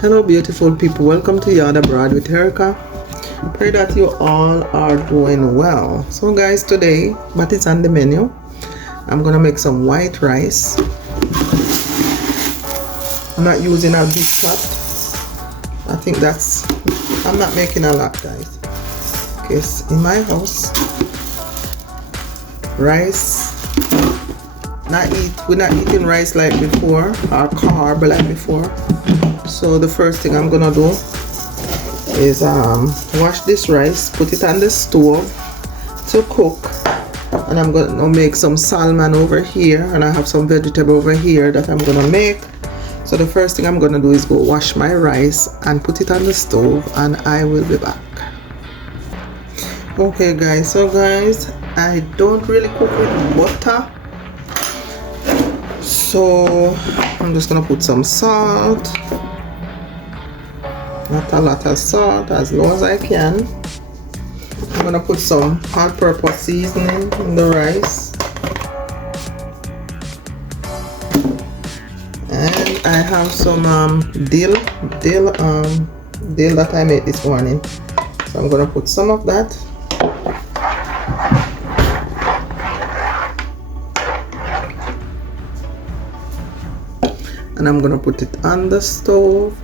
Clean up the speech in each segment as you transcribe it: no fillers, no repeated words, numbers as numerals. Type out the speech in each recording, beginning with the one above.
Hello beautiful people, welcome to Yard Abroad with Erica. Pray that you all are doing well. So guys, today what is on the menu, I'm gonna make some white rice. I'm not using a big pot. I think I'm not making a lot, guys, because in my house rice, we're not eating rice like before, or carb like before. So the first thing I'm gonna do is wash this rice, put it on the stove to cook, and I'm gonna make some salmon over here, and I have some vegetable over here that I'm gonna make. So the first thing I'm gonna do is go wash my rice and put it on the stove, and I will be back. Okay guys, so guys, I don't really cook with butter, so I'm just gonna put some salt. Not a lot of salt, as low as I can. I'm gonna put some all-purpose seasoning in the rice, and I have some dill that I made this morning. So I'm gonna put some of that. And I'm gonna put it on the stove.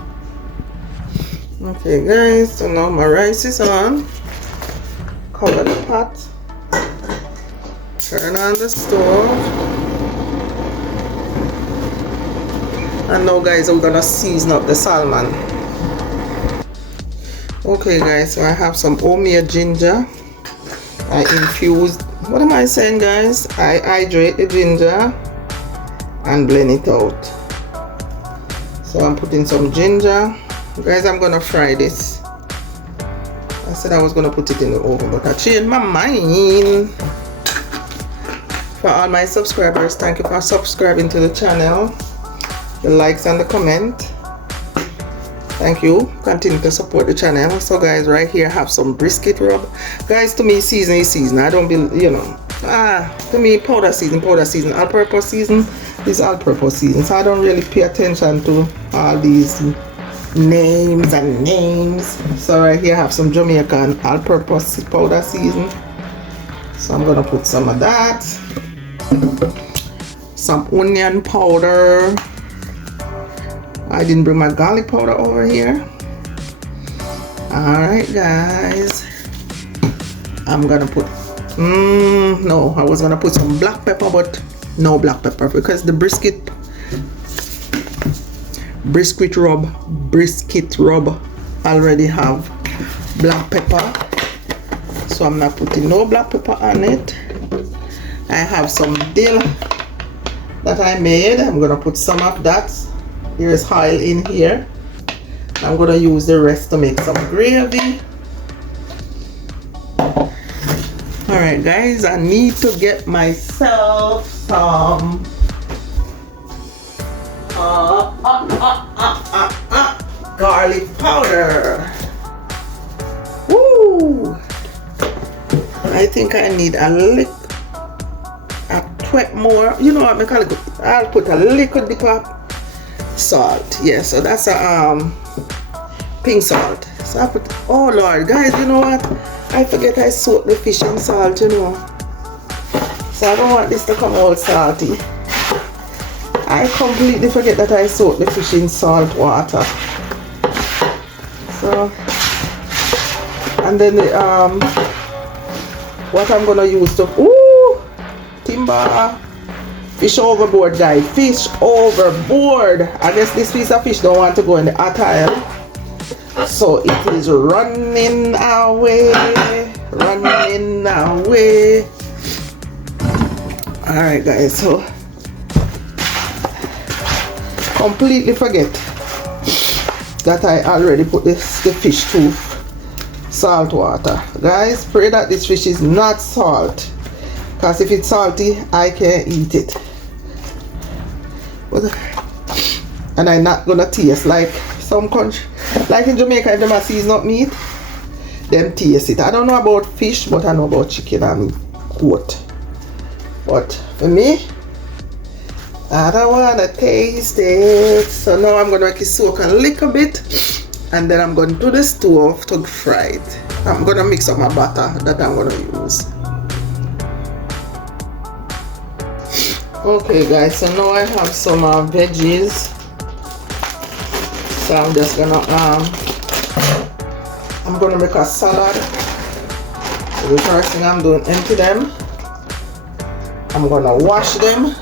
Okay guys, so now my rice is on. Cover the pot, turn on the stove, and now guys, we're gonna season up the salmon. Okay guys, so I have some homemade ginger. I infused, what am I saying guys? I hydrate the ginger and blend it out. So I'm putting some ginger. Guys, I'm gonna fry this. I said I was gonna put it in the oven, but I changed my mind. For all my subscribers, thank you for subscribing to the channel, the likes and the comment. Thank you. Continue to support the channel. So guys, right here I have some brisket rub. Guys, to me season is season. I don't be, to me powder season, all-purpose season is all-purpose season. So I don't really pay attention to all these names. So right here I have some Jamaican all-purpose powder season. So I'm gonna put some of that, some onion powder. I didn't bring my garlic powder over here. Alright guys, I'm gonna put no, I was gonna put some black pepper, but no black pepper because the brisket rub already have black pepper, so I'm not putting no black pepper on it. I have some dill that I made. I'm gonna put some of that. There's oil in here. I'm gonna use the rest to make some gravy. Alright guys, I need to get myself some garlic powder. Woo! I think I need a twit more. You know what, I'll put a little dip of salt. Yeah, so that's a pink salt. So I put, oh lord guys, you know what, I forget I soaked the fish in salt, you know, so I don't want this to come all salty. I completely forget that I soaked the fish in salt water. So, and then the what I'm gonna use to timber, fish overboard guys, fish overboard. I guess this piece of fish don't want to go in the hot aisle, so it is running away. Alright guys, so completely forget that I already put the fish through salt water. Guys, pray that this fish is not salt, because if it's salty I can't eat it. And I'm not gonna taste like some country, like in Jamaica, if them a season up meat, them taste it. I don't know about fish, but I know about chicken and goat. But for me, I don't wanna taste it. So now I'm gonna make it soak a little bit, and then I'm gonna do the stove to fry it. I'm gonna mix up my butter that I'm gonna use. Okay guys, so now I have some veggies. So I'm just gonna make a salad. So the first thing I'm doing, empty them. I'm gonna wash them.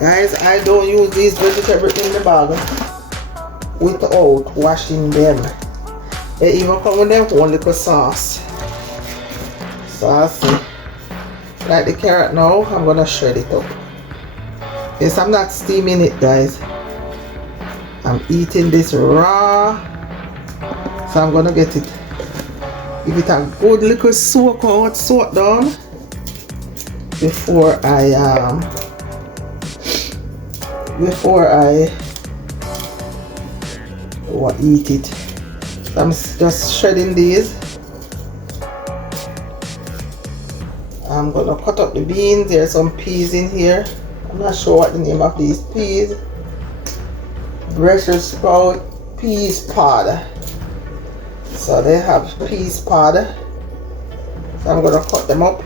Guys, I don't use these vegetables in the bag without washing them. They even come with them whole little sauce. Sauce. Like the carrot now, I'm gonna shred it up. Yes, I'm not steaming it, guys. I'm eating this raw. So I'm gonna get it. Give it a good little soak down before I eat it. So I'm just shredding these. I'm gonna cut up the beans. There's some peas in here. I'm not sure what the name of these peas. Brussels sprout peas pod. So they have peas pod. So I'm gonna cut them up.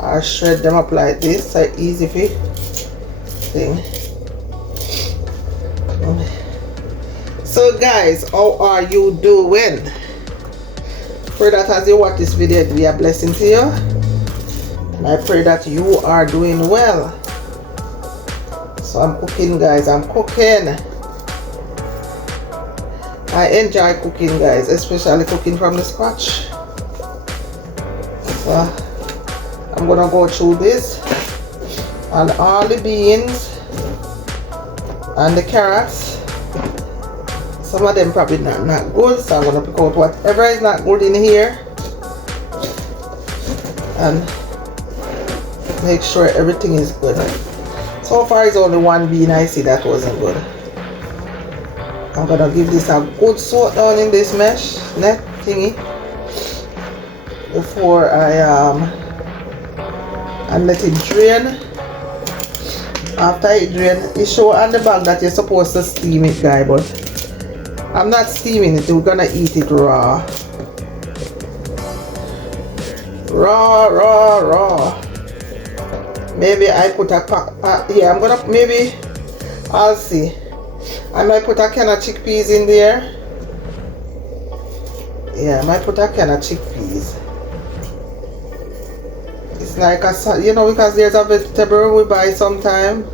I'll shred them up like this. So easy thing. So guys, how are you doing? Pray that as you watch this video, it be a blessing to you. And I pray that you are doing well. So I'm cooking, guys. I'm cooking. I enjoy cooking, guys, especially cooking from the scratch. So I'm gonna go through this and all the beans and the carrots. Some of them probably not good, so I'm gonna pick out whatever is not good in here and make sure everything is good. So far it's only one bean I see that wasn't good. I'm gonna give this a good soak down in this mesh net thingy before I and let it drain. After it drain, it show on the bag that you're supposed to steam it, guys, but I'm not steaming it. We're gonna eat it raw. Raw. Maybe I put a yeah, I'm gonna, maybe I'll see. I might put a can of chickpeas in there. Yeah, I might put a can of chickpeas. It's like a, you know, because there's a vegetable we buy sometime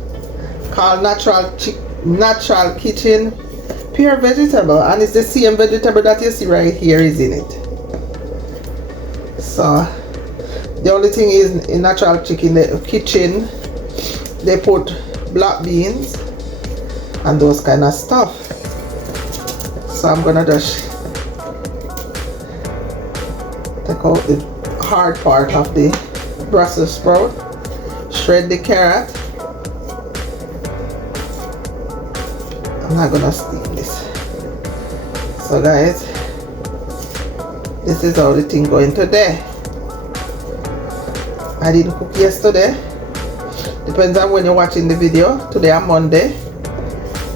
called natural kitchen pure vegetable, and it's the same vegetable that you see right here is in it. So the only thing is in natural chicken kitchen they put black beans and those kind of stuff. So I'm gonna just take out the hard part of the Brussels sprout, shred the carrot. I'm not gonna steam this. So guys, this is how the thing going today. I didn't cook yesterday. Depends on when you're watching the video. Today I'm Monday.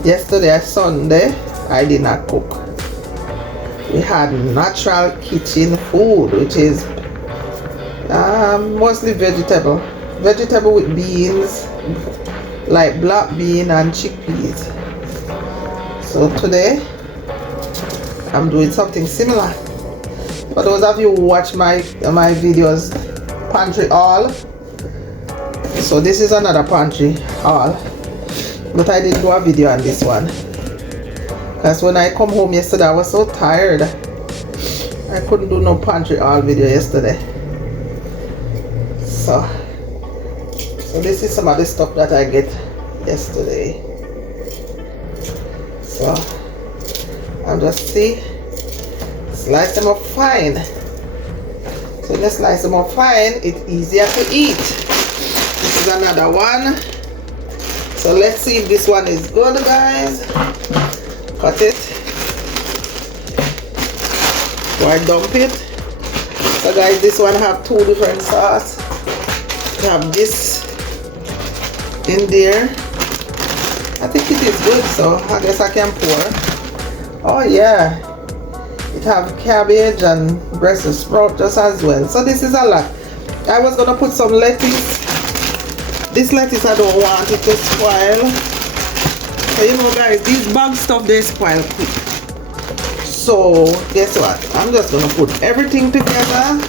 Yesterday Sunday I did not cook. We had natural kitchen food, which is mostly vegetable with beans, like black bean and chickpeas. So today I'm doing something similar. For those of you who watch my videos, pantry haul, so this is another pantry haul, but I didn't do a video on this one because when I come home yesterday I was so tired I couldn't do no pantry haul video yesterday. So this is some of the stuff that I get yesterday. So I'll just slice them up fine. So let's slice them up fine. It's easier to eat. This is another one. So let's see if this one is good, guys. Cut it. So I dump it. So guys, this one have two different sauce. We have this in there. I think it is good, so I guess I can pour. Oh yeah, it have cabbage and Brussels sprout just as well. So this is a lot. I was gonna put some lettuce. This lettuce I don't want it to spoil. So you know guys, these bag stuff they spoil quick. So guess what? I'm just gonna put everything together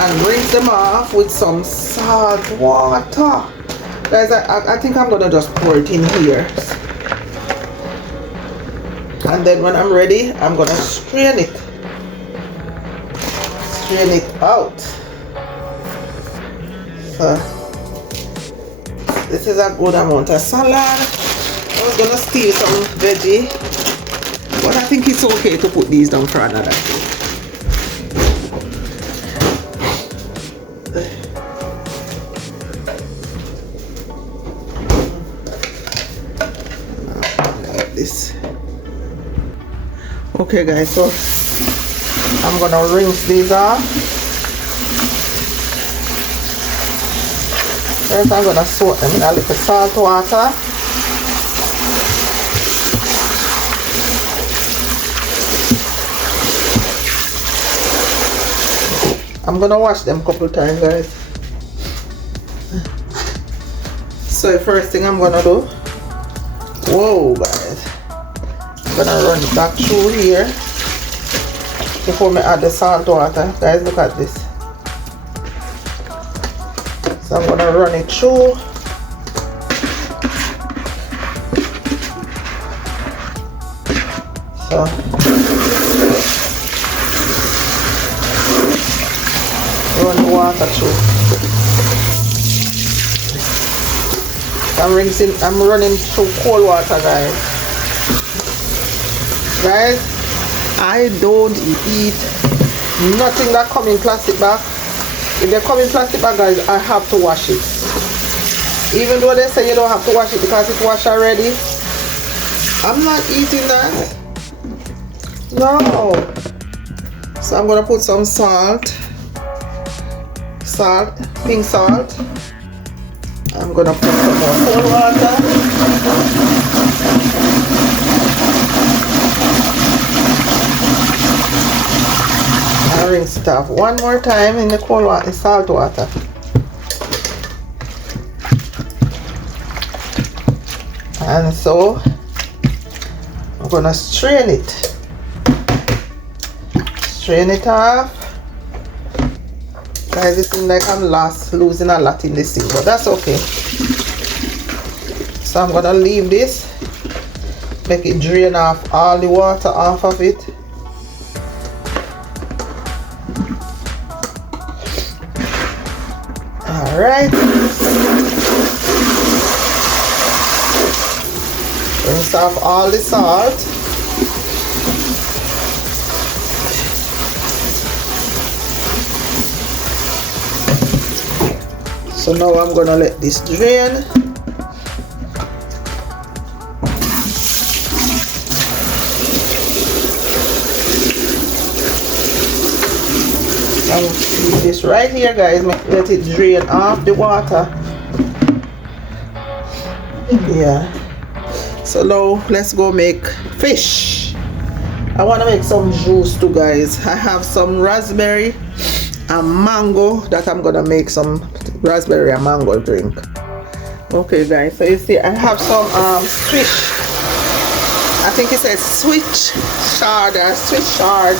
and rinse them off with some salt water. Guys, I think I'm gonna just pour it in here. And then when I'm ready, I'm gonna strain it. Strain it out. So this is a good amount of salad. I was gonna steal some veggie, but I think it's okay to put these down for another day. Like this. Okay guys, so I'm gonna rinse these off. First I'm gonna soak them in a little salt water. I'm gonna wash them a couple times guys. So the first thing I'm gonna do, whoa guys, I'm gonna run it back through here before I add the salt water. Guys, look at this. So I'm gonna run it through. So run the water through. I'm running through cold water guys. Guys, I don't eat nothing that come in plastic bag. If they come in plastic bag guys, I have to wash it. Even though they say you don't have to wash it because it's washed already, I'm not eating that. No. So I'm gonna put some salt, pink salt. I'm gonna put some more cold water. I rinse it off one more time in the cold water, salt water. And so I'm gonna strain it. Strain it off. Guys, it seems like I'm losing a lot in this thing, but that's okay. So I'm gonna leave this, make it drain off all the water off of it. Alright. Rinse off all the salt. So now I'm gonna let this drain. I'll leave this right here guys, let it drain off the water. Yeah. So now let's go make fish. I want to make some juice too guys. I have some raspberry and mango that I'm gonna make some raspberry and mango drink. Okay guys, so you see I have some Swiss, I think it says Swiss chard or Swiss chard.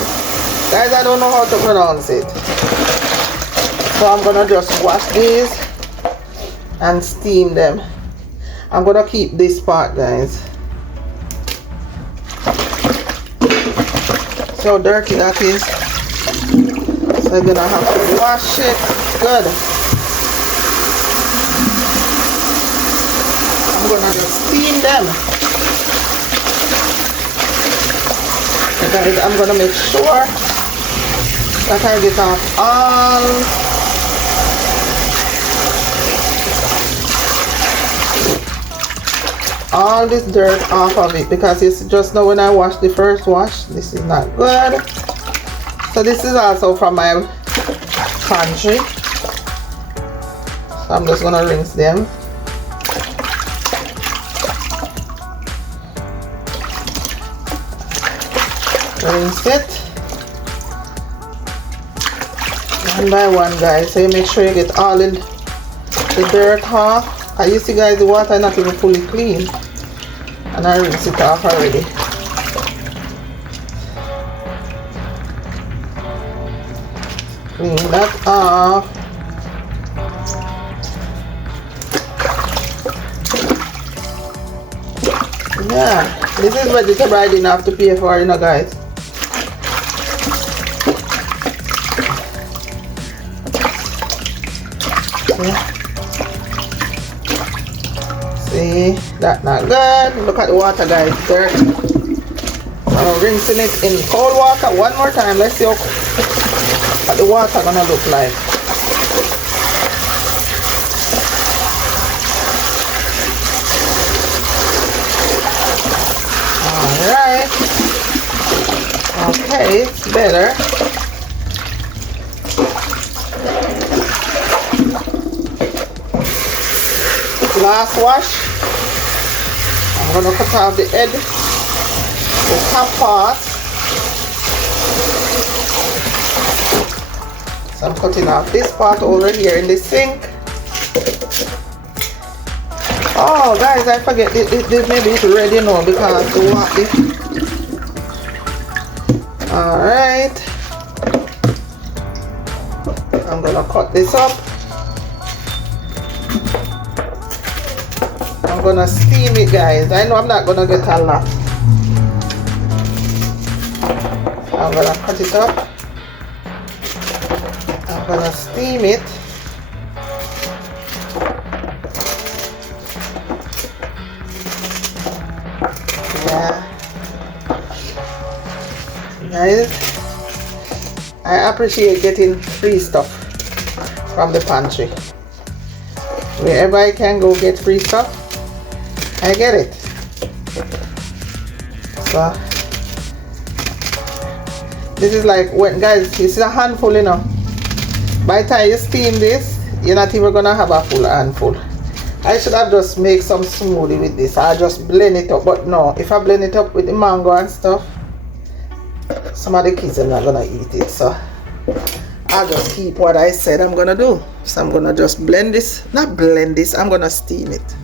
Guys, I don't know how to pronounce it. So I'm gonna just wash these and steam them. I'm gonna keep this part guys. So dirty that is. So I'm gonna have to wash it good. I'm gonna just steam them. So guys, I'm gonna make sure that I get off all this dirt off of it, because it's just now when I wash the first wash, this is not good. So this is also from my pantry. So I'm just gonna rinse them. Rinse it. One by one, guys. So you make sure you get all the dirt off. You see, guys, the water is not even fully clean. And I rinse it off already. Clean that off. Yeah, this is vegetable I didn't have to pay for, you know, guys. See, that's not good. Look at the water, guys. Dirt. I'm rinsing it in cold water one more time. Let's see what the water gonna look like. Alright. Okay, it's better. Last wash. I'm gonna cut off the head, the top part. So I'm cutting off this part over here in the sink. Oh, guys, I forget this maybe it's ready now because the water. All right. I'm gonna cut this up. I'm gonna steam it, guys. I know I'm not gonna get a lot. I'm gonna cut it up. I'm gonna steam it. Yeah. Guys, I appreciate getting free stuff from the pantry. Wherever I can go get free stuff, I get it. So this is like when, guys, this is a handful, you know. By the time you steam this, you're not even gonna have a full handful. I should have just make some smoothie with this. I'll just blend it up, but no, if I blend it up with the mango and stuff, some of the kids are not gonna eat it. So I'll just keep what I said I'm gonna do. So I'm gonna just blend this, not blend this, I'm gonna steam it.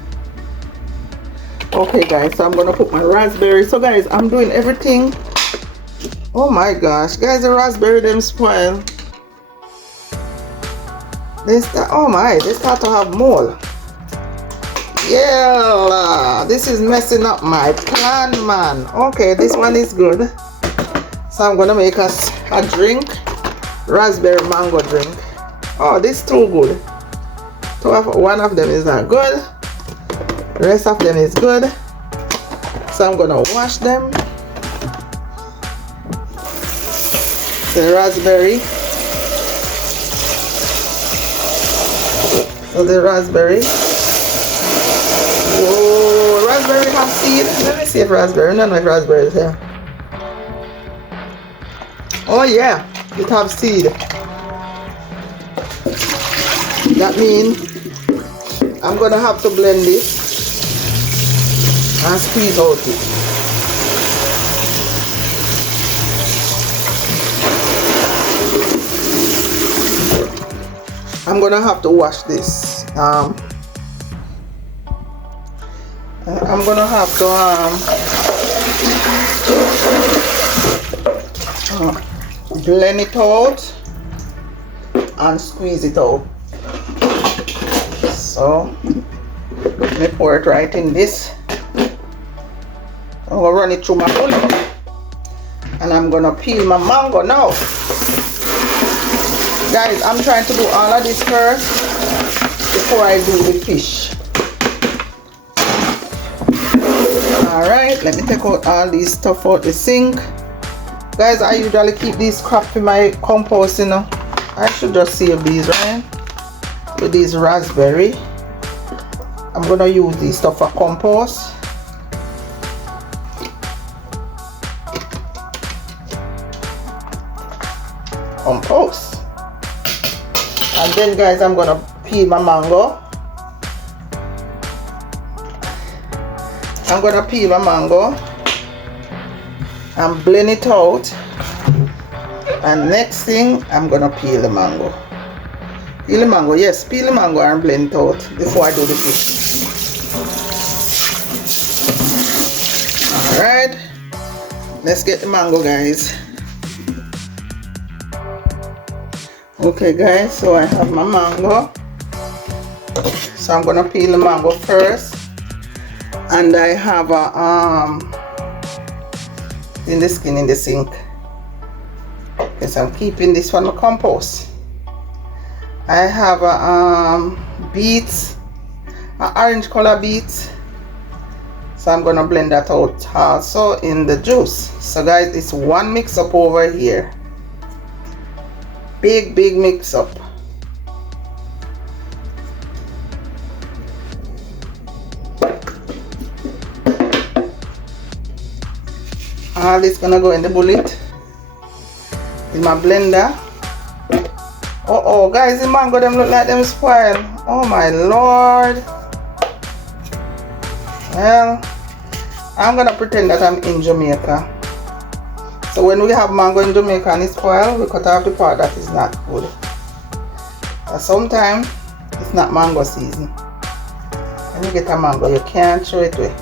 Okay, guys, so I'm gonna put my raspberry. So guys, I'm doing everything. Oh my gosh, guys, the raspberry them spoil. They start, oh my, they start to have mold. Yeah, this is messing up my plan, man. Okay, this one is good. So I'm gonna make us a drink, raspberry mango drink. Oh, this is too good. One of them is not good. The rest of them is good. So I'm gonna wash them. The raspberry. So the raspberry. Oh, raspberry have seed. Let me see if raspberry. None of raspberries here. Oh yeah, it have seed. That means I'm gonna have to blend this and squeeze out it. I'm gonna have to wash this. I'm gonna have to blend it out and squeeze it out. So let me pour it right in this. I'm gonna run it through my bowl, and I'm gonna peel my mango now. Guys, I'm trying to do all of this first before I do the fish. Alright, let me take out all these stuff out the sink. Guys, I usually keep these crap in my compost, you know. I should just save these, right? With these raspberry. I'm gonna use these stuff for compost. Compost. And then, guys, I'm gonna peel my mango. I'm gonna peel my mango. and blend it out. And next thing, I'm gonna peel the mango. Peel the mango, yes, peel the mango and blend it out before I do the fish. Alright, let's get the mango, guys. Okay guys, so I have my mango. So I'm gonna peel the mango first. And I have a in the skin in the sink. Because I'm keeping this one my compost. I have a beets, an orange color beets. So I'm gonna blend that out also in the juice. So guys, it's one mix up over here. Big mix up. All this gonna go in the bullet in my blender. Oh guys, the mango them look like them spoil. Oh my lord. Well, I'm gonna pretend that I'm in Jamaica. So when we have mango in Jamaica and it's spoiled, we cut off the part that is not good. But sometimes it's not mango season. When you get a mango, you can't throw it away.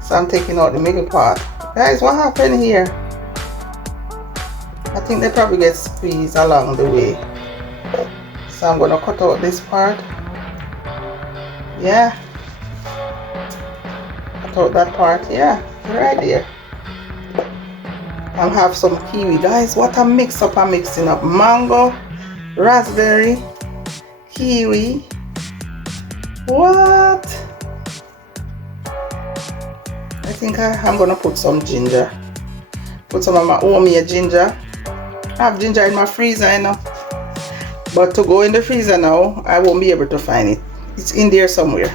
So I'm taking out the middle part. Guys, what happened here? I think they probably get squeezed along the way. So I'm gonna cut out this part. Yeah. Cut out that part. Yeah, right there. I'll have some kiwi. Guys, what a mix up I'm mixing up. Mango, raspberry, kiwi. What? I think I'm gonna put some ginger. Put some of my homemade ginger. I have ginger in my freezer, you know. But to go in the freezer now, I won't be able to find it. It's in there somewhere.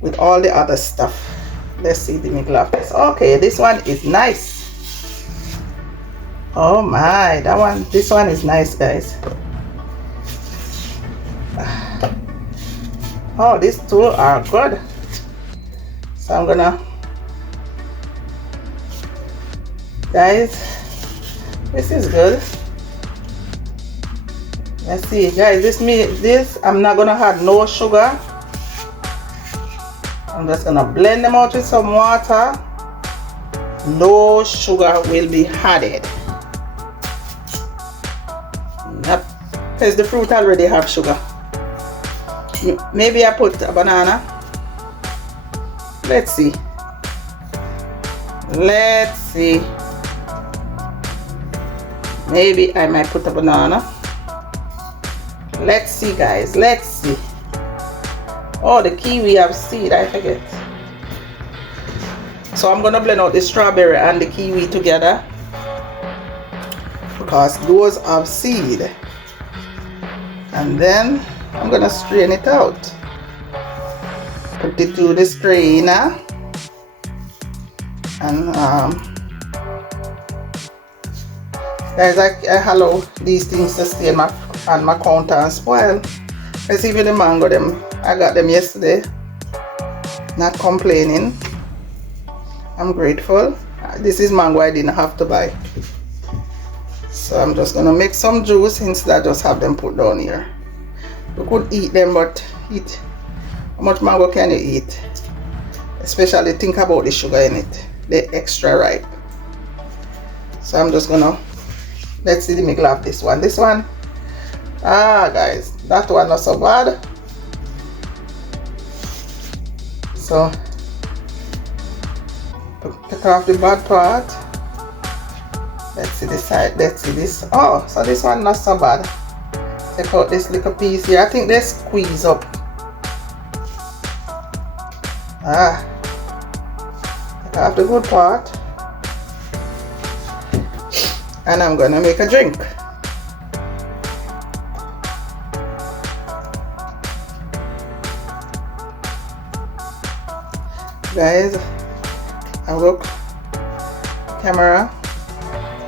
With all the other stuff. Let's see the middle of this. Okay, this one is nice. Oh my, this one is nice, guys. Oh, these two are good. So I'm gonna, guys, this is good. Let's see, guys, this I'm not gonna add no sugar. I'm just gonna blend them out with some water. No sugar will be added. Yep, because the fruit already have sugar. Maybe I put a banana. Let's see. Let's see. Maybe I might put a banana. Let's see, guys. Let's see. Oh, the kiwi have seed. I forget. So I'm gonna blend out the strawberry and the kiwi together because those have seed. And then I'm gonna strain it out. Put it through the strainer. And guys, I allow these things to stay on my counter and spoil. Let's see, even the mango them, I got them yesterday. Not complaining. I'm grateful. This is mango I didn't have to buy. So I'm just gonna make some juice instead of just have them put down here. You could eat them, but how much mango can you eat? Especially think about the sugar in it. They're extra ripe. So I'm just gonna, let's see the middle of this one. This one, guys, that one not so bad. So take off the bad part. Let's see this side. Let's see this. Oh, so this one not so bad. Take out this little piece here. I think they squeeze up. Take off the good part. And I'm gonna make a drink. Guys, I look camera.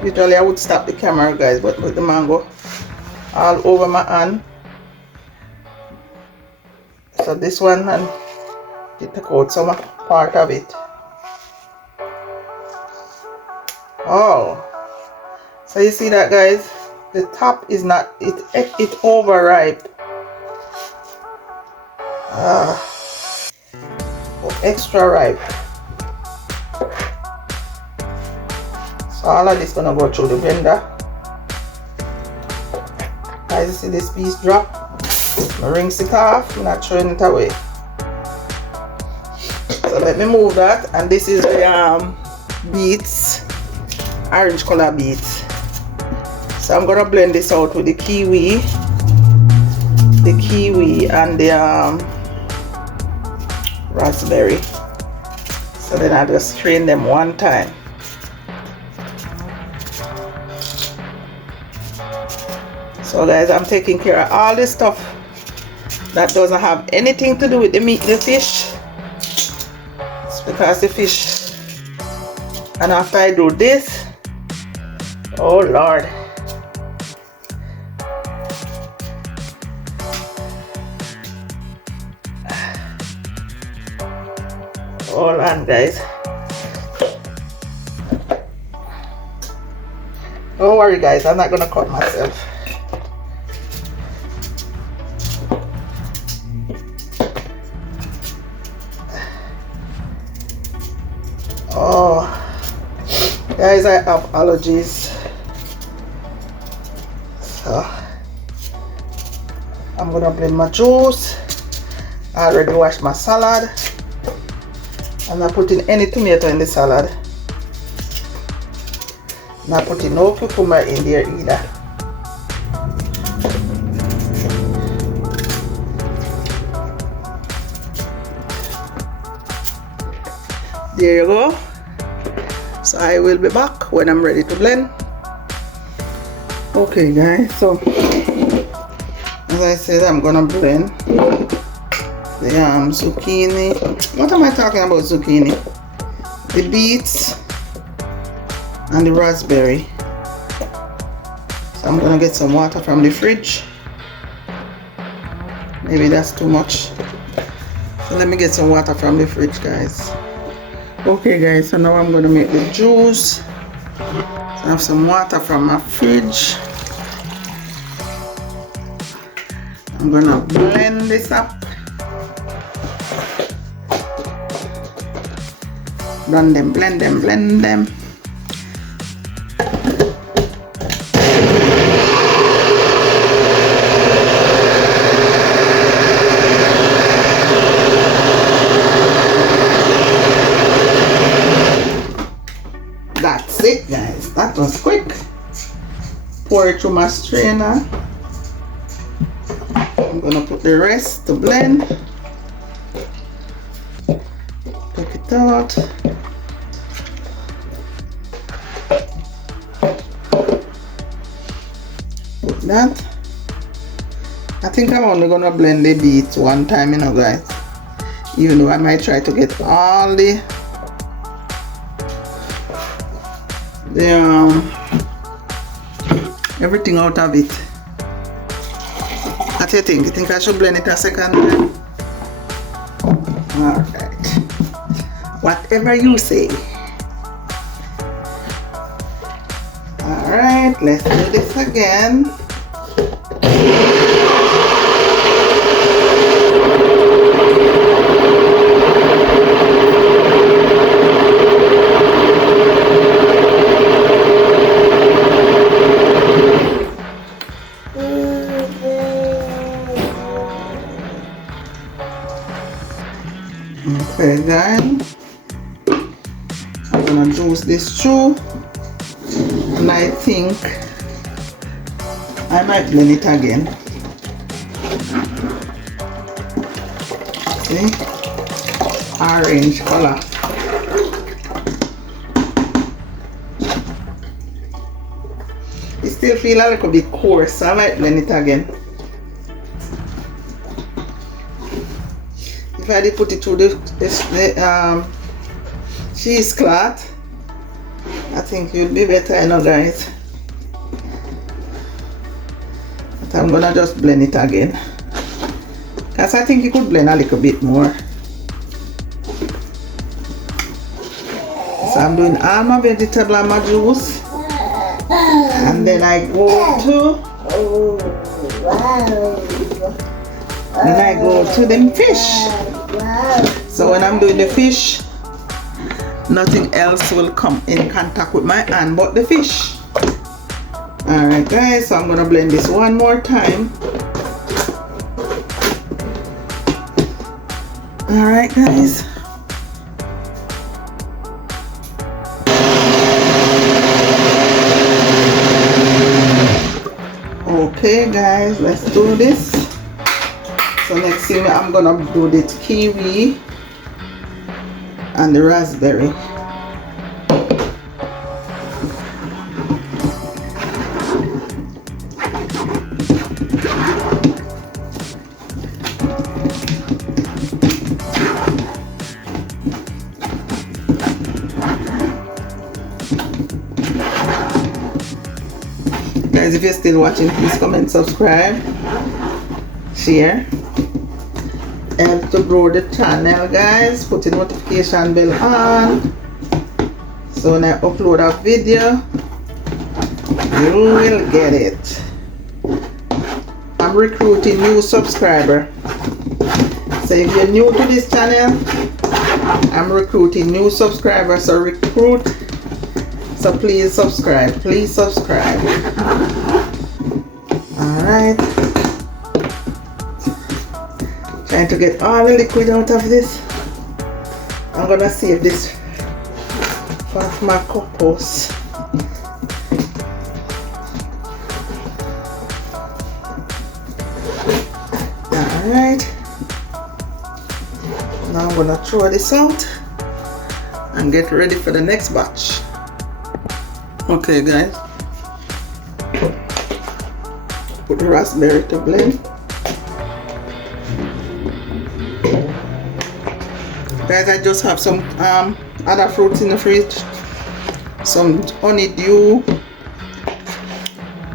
Usually I would stop the camera, guys, but with the mango all over my hand. So this one, and you take out some part of it. Oh, so you see that, guys? The top is not, it overripe. Extra ripe. So all of this gonna go through the blender. Guys, you see this piece drop? I rinse it off, I'm not throwing it away. So let me move that, and this is the beets, orange color beets. So I'm gonna blend this out with the kiwi and the raspberry. So then I just strain them one time. So guys, I'm taking care of all this stuff that doesn't have anything to do with the meat, the fish. It's because the fish. And after I do this, oh Lord. Hold on, guys. Don't worry, guys, I'm not gonna cut myself. Oh, guys, I have allergies, so I'm gonna blend my juice. I already washed my salad. I'm not putting any tomato in the salad. Not putting no cucumber in there either. There you go. So I will be back when I'm ready to blend. Okay guys, so as I said, I'm gonna blend the zucchini. What am I talking about? Zucchini, the beets, and the raspberry. So I'm gonna get some water from the fridge. Maybe that's too much. So let me get some water from the fridge, guys. Okay guys, so now I'm gonna make the juice. So I have some water from my fridge. I'm gonna blend this up. Blend them, blend them, blend them. That's it, guys. That was quick. Pour it through my strainer. I'm gonna put the rest to blend. Take it out. Put that. I think I'm only gonna blend the beets one time, you know, guys. Even though I might try to get all the everything out of it. What do you think? You think I should blend it a second time? Alright. Whatever you say. Alright, let's do this again. Okay guys, I'm gonna juice this through, and I think I might blend it again. See? Orange color. It still feels a little bit coarse, so I might blend it again. If I did put it through the cheesecloth, I think it will be better, you know, guys. But I'm gonna just blend it again, because I think you could blend a little bit more. So I'm doing all my vegetable and my juice. And then I go to them fish. So when I'm doing the fish, nothing else will come in contact with my hand but the fish. Alright guys, so I'm gonna blend this one more time. Alright guys. Okay guys, let's do this. So next thing I'm gonna do the kiwi and the raspberry. Guys, if you're still watching, please comment, subscribe, share, help to grow the channel guys. Put the notification bell on, so when I upload a video you will get it. I'm recruiting new subscriber, so if you're new to this channel, I'm recruiting new subscribers. So recruit, so please subscribe, please subscribe. Alright, trying to get all the liquid out of this. I'm gonna save this for my compost. Alright, now I'm gonna throw this out and get ready for the next batch. Okay guys, put the raspberry to blend. Guys, I just have some other fruits in the fridge. Some honeydew,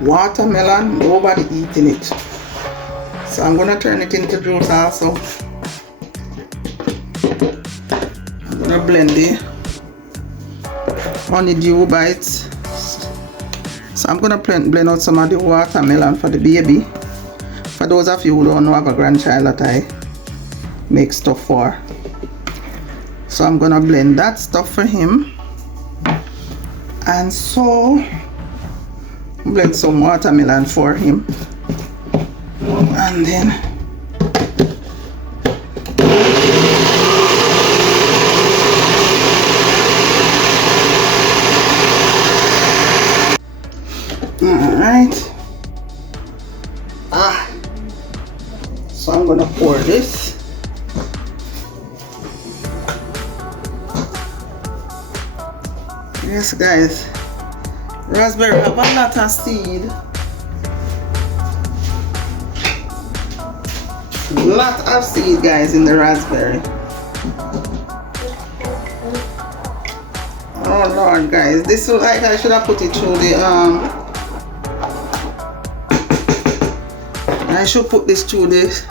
watermelon, nobody eating it. So I'm gonna turn it into juice also. I'm gonna blend the honeydew bites. So I'm gonna blend out some of the watermelon for the baby. For those of you who don't know, I have a grandchild that I make stuff for. So I'm gonna blend that stuff for him. And so blend some watermelon for him. And then alright. So I'm gonna pour this. Yes guys, raspberry have a lot of seed. Lot of seed guys in the raspberry. Oh Lord guys, this is like I should have put it through the I should put this through this.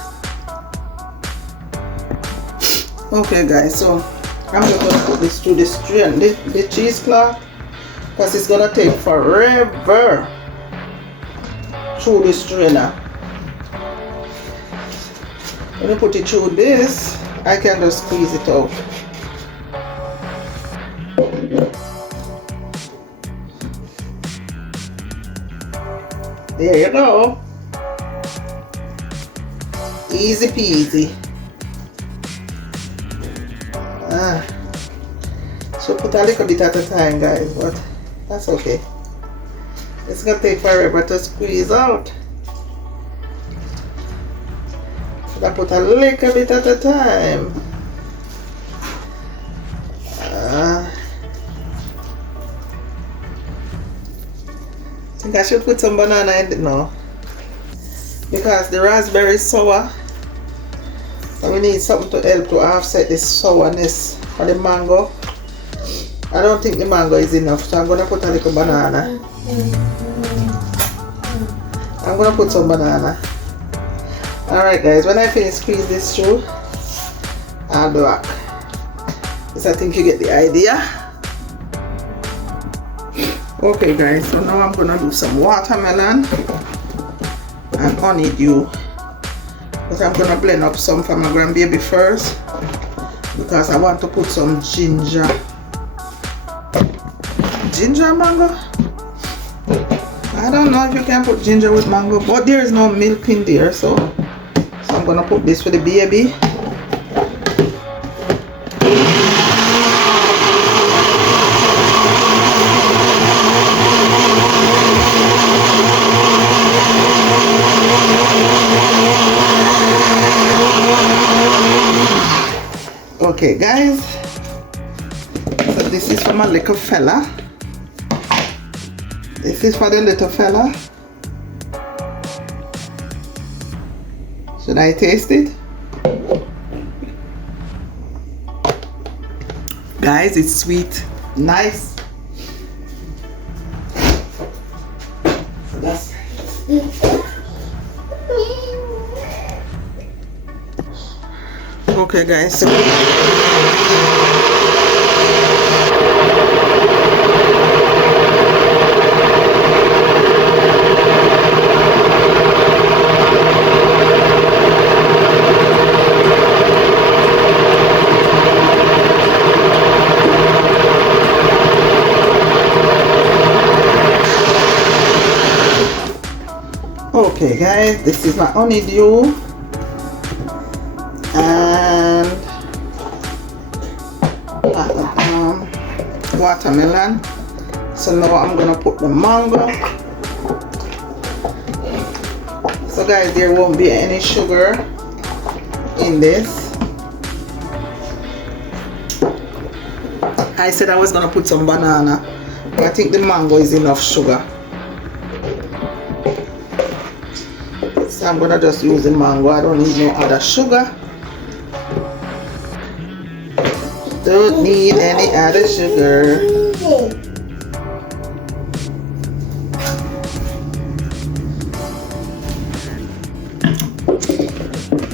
Okay guys, so I'm just gonna put this through the strain, the cheesecloth, because it's gonna take forever through the strainer. When you put it through this, I can just squeeze it out. There you go. Easy peasy. So put a little bit at a time guys, but that's okay. It's gonna take forever to squeeze out. I put a little bit at a time. I think I should put some banana in it now, because the raspberry is sour, so we need something to help to offset this sourness for the mango. I don't think the mango is enough, so I'm gonna put a little banana. I'm gonna put some banana. Alright guys, when I finish squeeze this through, I'll be back. Yes, I think you get the idea. Okay guys, so now I'm gonna do some watermelon and honeydew, but I'm gonna blend up some for my grandbaby first because I want to put some ginger and mango. I don't know if you can put ginger with mango, but there is no milk in there, so I'm gonna put this for the baby. Okay guys, so this is for my little fella. This is for the little fella. Should I taste it? Guys, it's sweet, nice. That's okay guys, so okay guys, this is my honeydew and watermelon. So now I'm gonna put the mango. So guys, there won't be any sugar in this. I said I was gonna put some banana, but I think the mango is enough sugar. So I'm gonna just use the mango. I don't need no other sugar. Don't need any other sugar.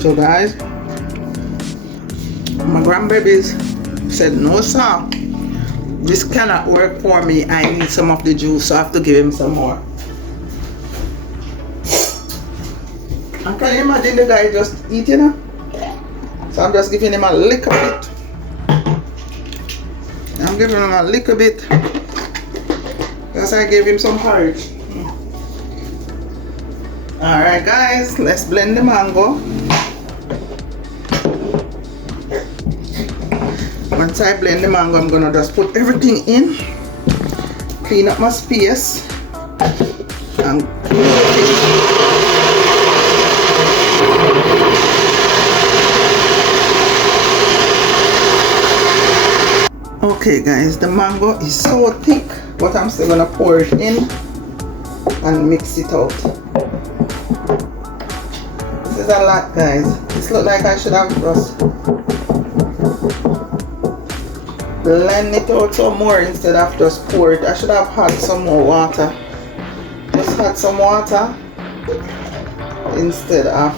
So guys, my grandbabies said no sir, this cannot work for me. I need some of the juice, so I have to give him some more. And can you imagine the guy just eating? So I'm just giving him a little bit. I'm giving him a little bit because I gave him some porridge. Alright guys, let's blend the mango. Once I blend the mango, I'm gonna just put everything in, clean up my space, and okay guys, the mango is so thick, but I'm still gonna pour it in and mix it out. This is a lot guys. This looks like I should have just blend it out some more instead of just pour it. I should have had some more water. Just had some water instead of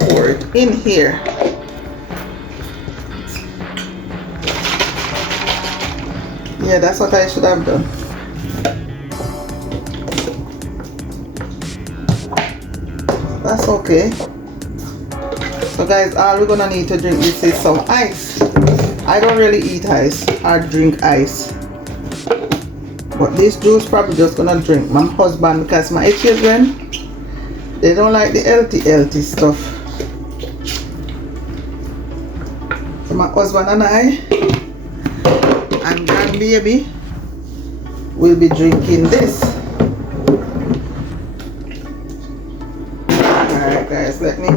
pour it in here. Yeah, that's what I should have done. That's okay. So guys, all we're gonna need to drink this is some ice. I don't really eat ice or drink ice, but this juice probably just gonna drink my husband because my children, they don't like the healthy stuff. So my husband and I and grandbaby will be drinking this. Alright guys, let me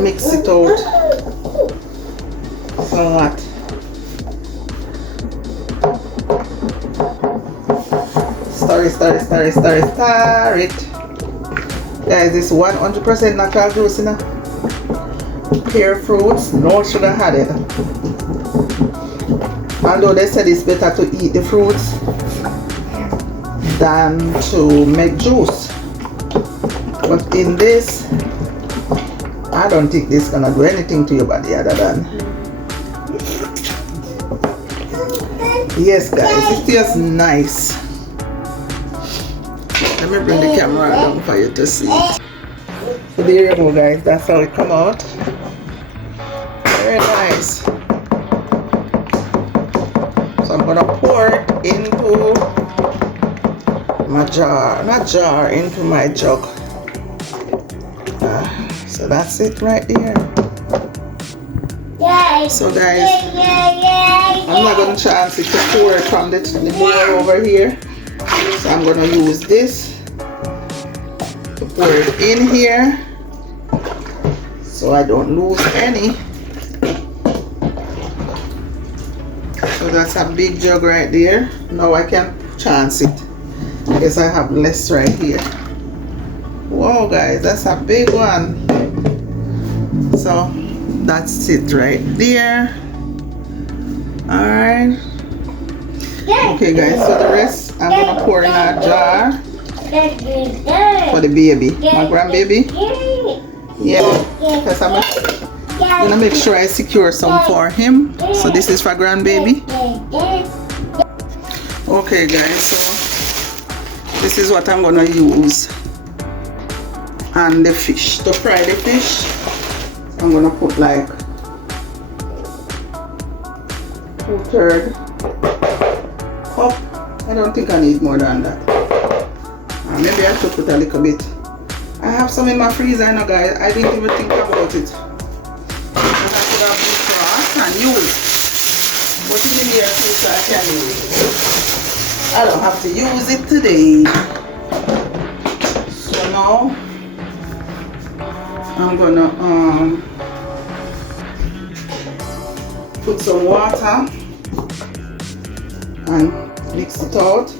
mix it out. So what? Stir it. Guys, this 100% natural juice, you know? Pure fruits, no sugar added. Although they said it's better to eat the fruits than to make juice, but in this, I don't think this is gonna do anything to your body other than Yes, guys, it tastes nice. Let me bring the camera down for you to see it. So there you go, guys. That's how it come out. Very nice. So I'm gonna pour it into my jar, into my jug. So that's it right there. So guys, I'm not gonna chance it to pour it from the bowl over here. So I'm gonna use this to pour it in here so I don't lose any. So that's a big jug right there. Now I can chance it because I have less right here. Wow, guys, that's a big one. So that's it right there. Alright. Okay, guys, so the rest I'm gonna pour in a jar for the baby, my grandbaby. Yeah, because I'm gonna make sure I secure some for him. So this is for grandbaby. Okay, guys, so this is what I'm gonna use. And the fish, to fry the fish, I'm gonna put like 2/3 cup. I don't think I need more than that. Maybe I should put a little bit. I have some in my freezer, I know, guys. I didn't even think about it. I could have this sauce and use it. But in the near future I can use it. I don't have to use it today. So now I'm gonna put some water and mix it out.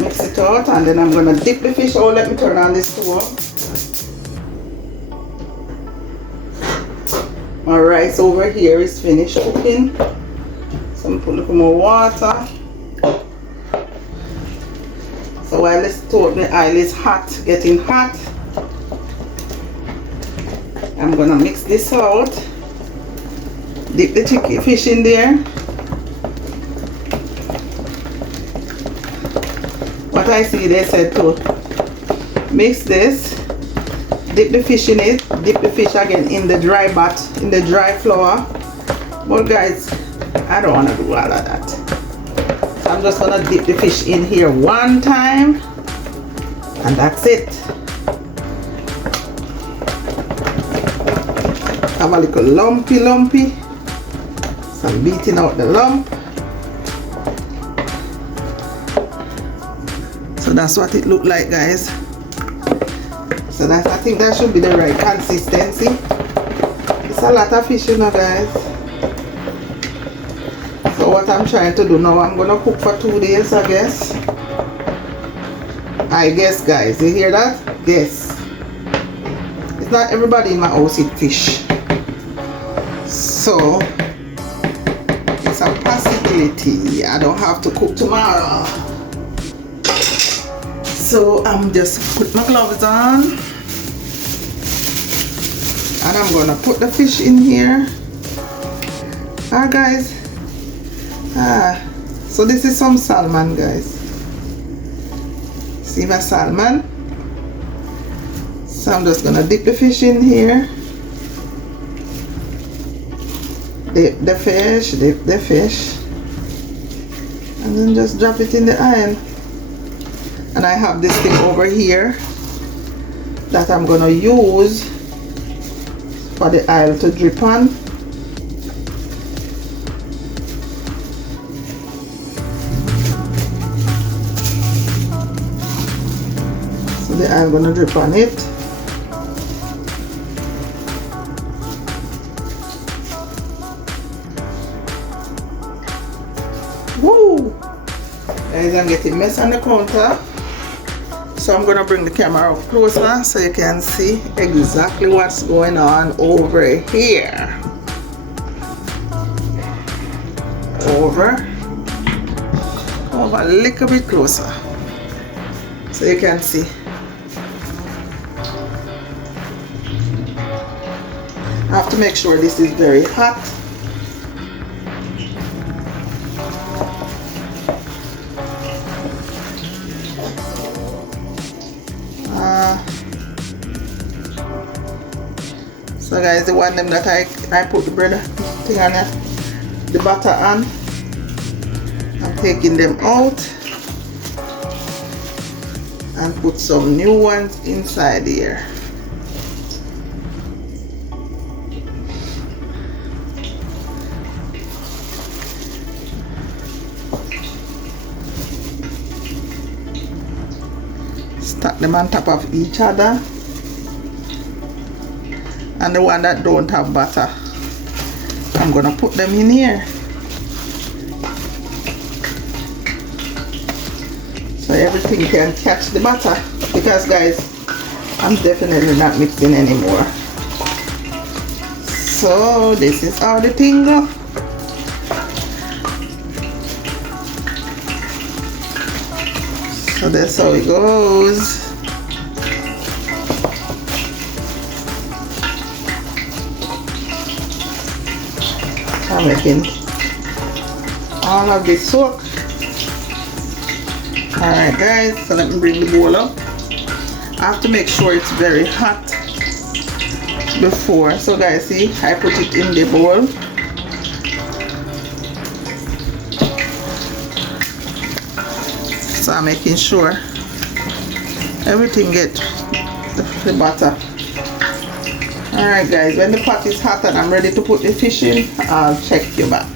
Mix it out, and then I'm gonna dip the fish. Oh, let me turn on this stove. My rice over here is finished cooking. So I'm putting a little more water. So while the oil is hot, getting hot, I'm gonna mix this out. Dip the chicken fish in there. What I see they said to mix this, dip the fish in it, dip the fish again in the dry in the dry flour. But guys, I don't want to do all of that. So I'm just gonna dip the fish in here one time, and that's it. Have a little lumpy. So I'm beating out the lump. So that's what it looked like, guys. So that's, I think that should be the right consistency. It's a lot of fish, you know, guys. So what I'm trying to do now, I'm gonna cook for 2 days, I guess. I guess, guys, you hear that? Guess. It's not everybody in my house eat fish. So it's a possibility I don't have to cook tomorrow. So I'm just put my gloves on, and I'm gonna put the fish in here. Guys. So this is some salmon, guys. See my salmon? So I'm just gonna dip the fish in here. Dip the fish, and then just drop it in the oil. And I have this thing over here that I'm gonna use for the oil to drip on. So the oil gonna drip on it. Woo! Guys, I'm getting mess on the counter. So I'm gonna bring the camera up closer so you can see exactly what's going on over here. Over a little bit closer so you can see. I have to make sure this is very hot. So guys, the one them that I put the bread thing on the butter on, I'm taking them out and put some new ones inside here. Stack them on top of each other. And the one that don't have butter, I'm gonna put them in here. So everything can catch the butter. Because guys, I'm definitely not mixing anymore. So this is how the thing go. So that's how it goes. I'm making all of this soak. Alright guys, so let me bring the bowl up. I have to make sure it's very hot before. So guys, see, I put it in the bowl. So I'm making sure everything get the butter. Alright guys, when the pot is hot and I'm ready to put the fish in, I'll check you back.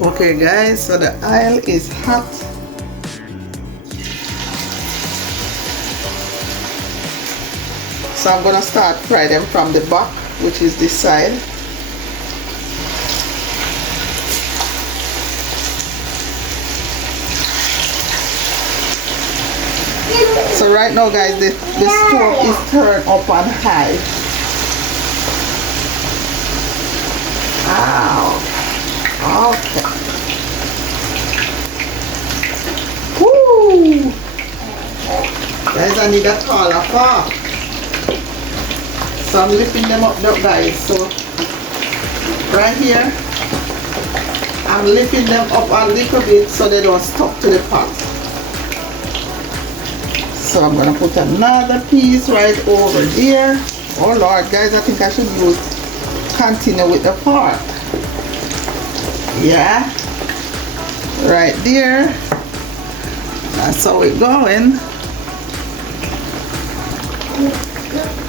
Okay guys, so the oil is hot. So I'm gonna start fry them from the back, which is this side. So right now guys, the stove is turned up on high. Ow. Okay. Woo! Guys, I need a taller fork. So I'm lifting them up now guys. So right here, I'm lifting them up a little bit so they don't stuck to the pot. So I'm gonna put another piece right over there. Oh Lord, guys, I think I should continue with the fork. Yeah, right there. That's how it's going.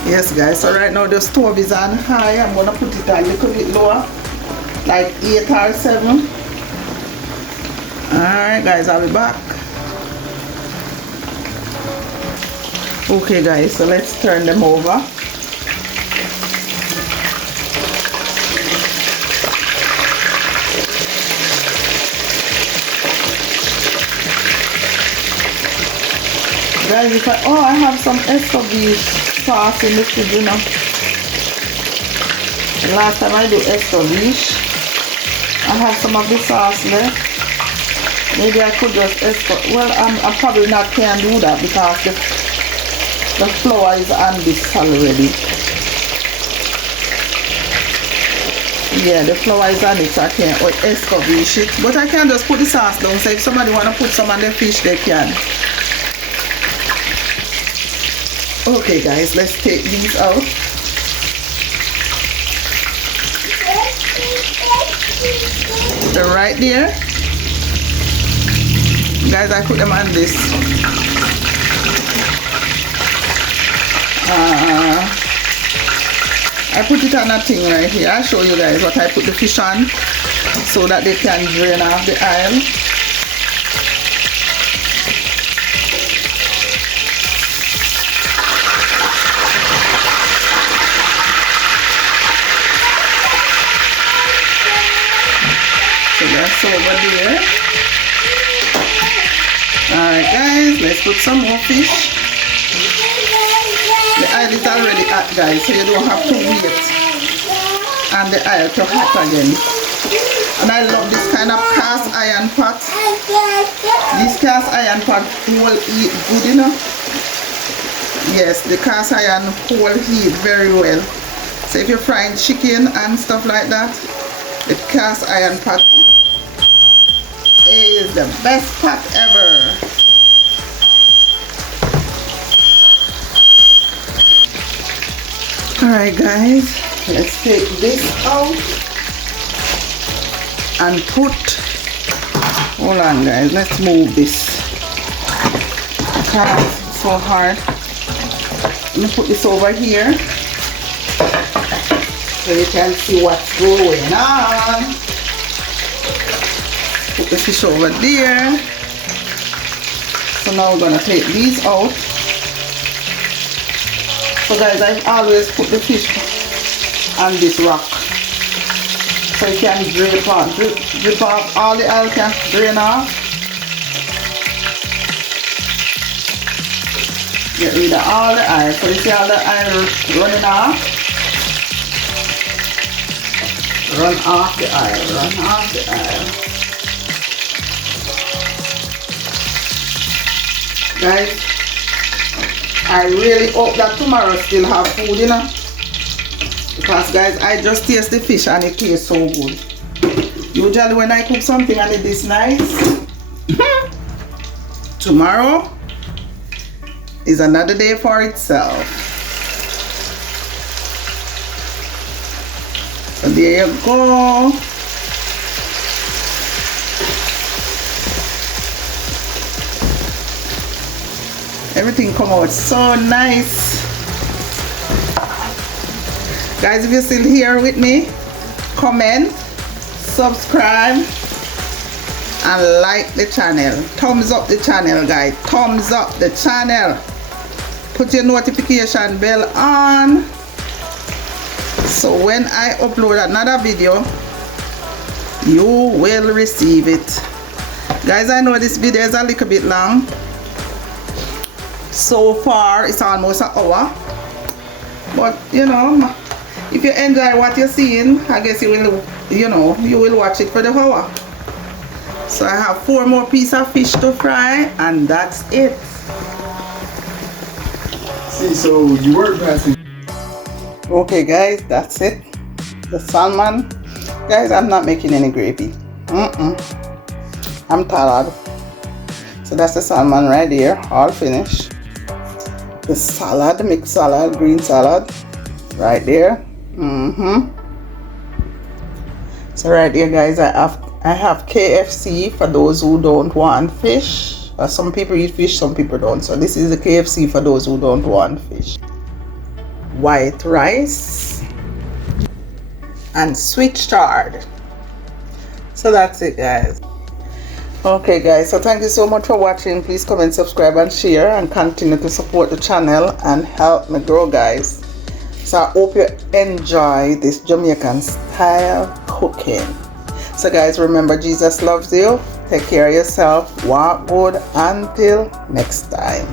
Yes guys, so right now the stove is on high. I'm gonna put it a little bit lower, like 8 or 7. Alright guys, I'll be back. Okay guys, so let's turn them over. Guys, if I have some escovitch sauce in the fridge, you know. Last time I do escovitch, I have some of the sauce left. Maybe I could just well, I probably not can do that because the flour is on this already. Yeah, the flour is on it, so I can't escovitch it. But I can just put the sauce down, so if somebody want to put some on their fish, they can. Okay guys, let's take these out. They're right there. Guys, I put them on this. I put it on a thing right here. I'll show you guys what I put the fish on so that they can drain off the oil. So that's over there. Alright guys, let's put some more fish. The oil is already hot guys, so you don't have to wait and the oil to hot again. And I love this kind of cast iron pot. This cast iron pot will eat good enough. Yes, the cast iron hold heat very well. So if you're frying chicken and stuff like that, the cast iron pot is the best pot ever. Alright guys, let's take this out and put, hold on guys, let's move this because it's so hard. Let me put this over here so you can see what's going on. Put the fish over there. So now we're going to take these out. So guys, I always put the fish on this rock so you can drip off all the oil, can drain off. Get rid of all the oil. So you see all the oil running off. Run off the oil, run off the oil. Guys, I really hope that tomorrow still have food, you know. Because guys, I just taste the fish and it tastes so good. Usually when I cook something and it is nice, tomorrow is another day for itself. So there you go. Everything come out so nice. Guys, if you're still here with me, comment, subscribe, and like the channel. Thumbs up the channel, guys. Thumbs up the channel. Put your notification bell on, so when I upload another video, you will receive it. Guys, I know this video is a little bit long. So far it's almost an hour, but you know, if you enjoy what you're seeing, I guess you will, you know, you will watch it for the hour. So I have 4 more pieces of fish to fry, and that's it. See, so you were passing. Okay guys, that's it. The salmon. Guys, I'm not making any gravy. I'm tired. So that's the salmon right here, all finished. The salad, mixed salad, green salad, right there. So right there, guys, I have KFC for those who don't want fish. Some people eat fish, some people don't. So this is the KFC for those who don't want fish. White rice and sweet chard. So that's it, guys. Okay guys, so thank you so much for watching. Please comment, subscribe, and share, and continue to support the channel and help me grow, guys. So I hope you enjoy this Jamaican style cooking. So guys, remember, Jesus loves you. Take care of yourself. Walk good. Until next time.